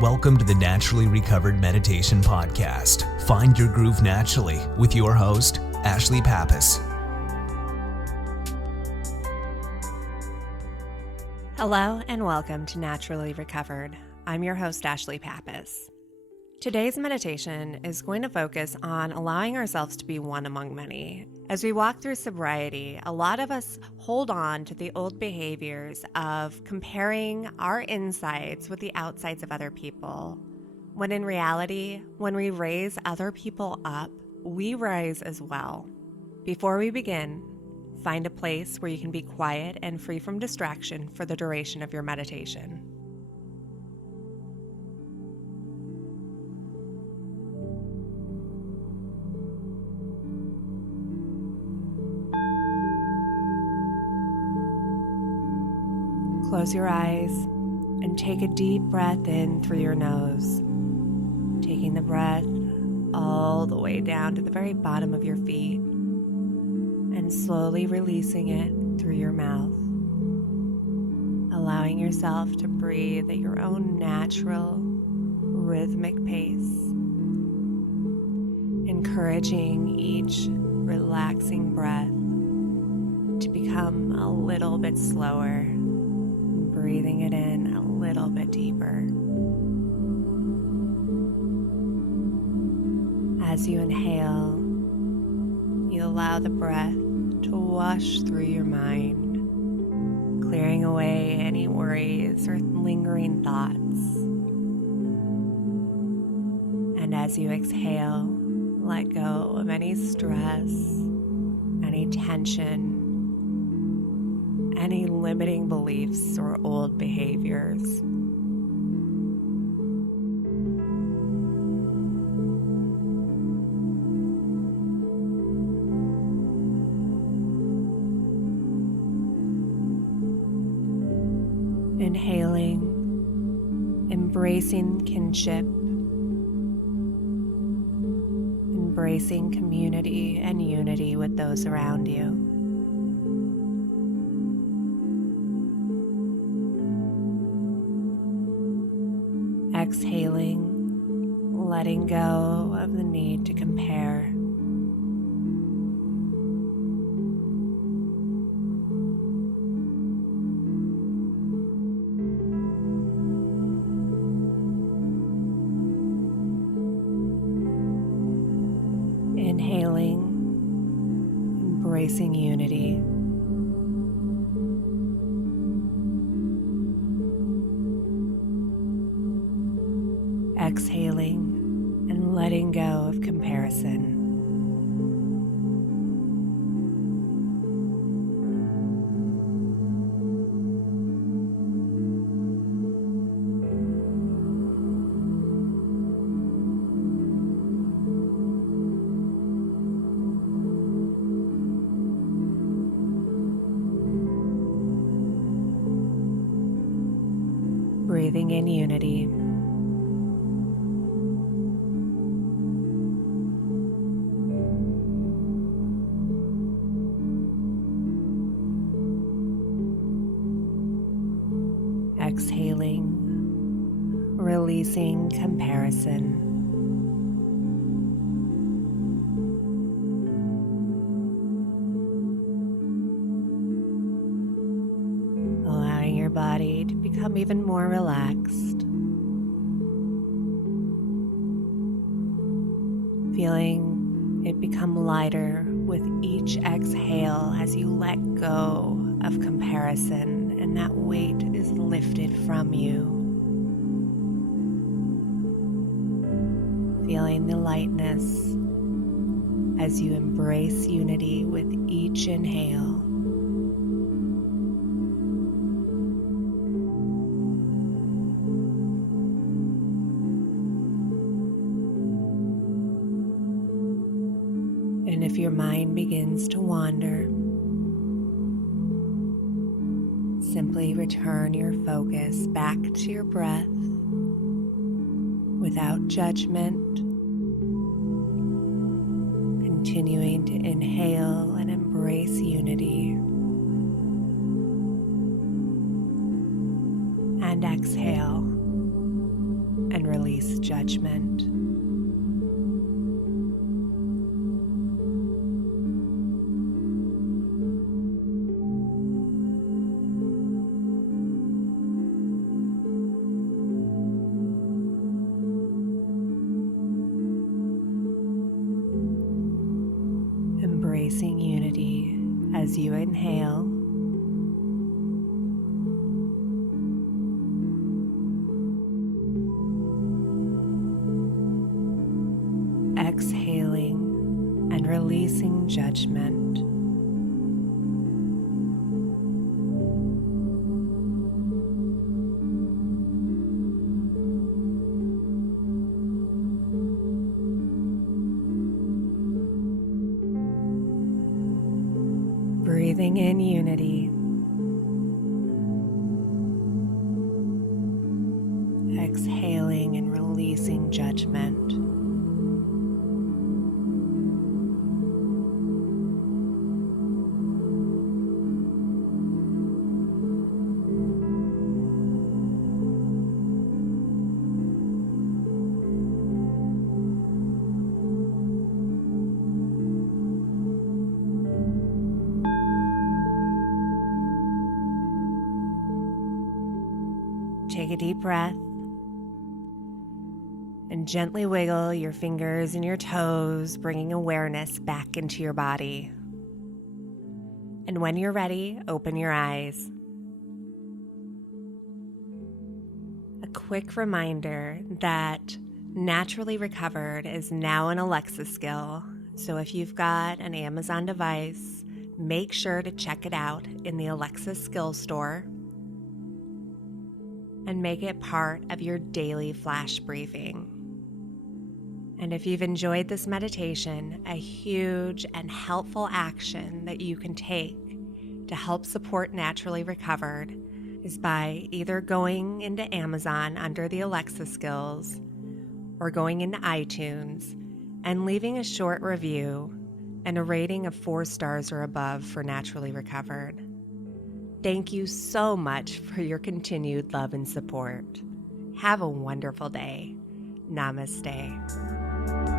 Welcome to the Naturally Recovered Meditation Podcast. Find your groove naturally with your host, Ashley Pappas. Hello and welcome to Naturally Recovered. I'm your host, Ashley Pappas. Today's meditation is going to focus on allowing ourselves to be one among many. As we walk through sobriety, a lot of us hold on to the old behaviors of comparing our insides with the outsides of other people, when in reality, when we raise other people up, we rise as well. Before we begin, find a place where you can be quiet and free from distraction for the duration of your meditation. Close your eyes and take a deep breath in through your nose, taking the breath all the way down to the very bottom of your feet and slowly releasing it through your mouth, allowing yourself to breathe at your own natural, rhythmic pace, encouraging each relaxing breath to become a little bit slower, breathing it in a little bit deeper. As you inhale, you allow the breath to wash through your mind, clearing away any worries or lingering thoughts. And as you exhale, let go of any stress, any tension, any limiting beliefs or old behaviors. Inhaling, embracing kinship, embracing community and unity with those around you. Exhaling, letting go of the need to compare. Inhaling, embracing unity. Exhaling and letting go of comparison. Breathing in unity. Exhaling, releasing comparison. Allowing your body to become even more relaxed. Feeling it become lighter with each exhale as you let go of comparison. And that weight is lifted from you. Feeling the lightness as you embrace unity with each inhale. And if your mind begins to wander, simply return your focus back to your breath without judgment, continuing to inhale and embrace unity. And exhale and release judgment. Embracing unity as you inhale. Exhaling and releasing judgment. Breathing in unity. Exhaling and releasing judgment. Take a deep breath and gently wiggle your fingers and your toes, bringing awareness back into your body. And when you're ready, open your eyes. A quick reminder that Naturally Recovered is now an Alexa skill. So if you've got an Amazon device, make sure to check it out in the Alexa skill store and make it part of your daily flash briefing. And if you've enjoyed this meditation, a huge and helpful action that you can take to help support Naturally Recovered is by either going into Amazon under the Alexa skills or going into iTunes and leaving a short review and a rating of 4 stars or above for Naturally Recovered. Thank you so much for your continued love and support. Have a wonderful day. Namaste.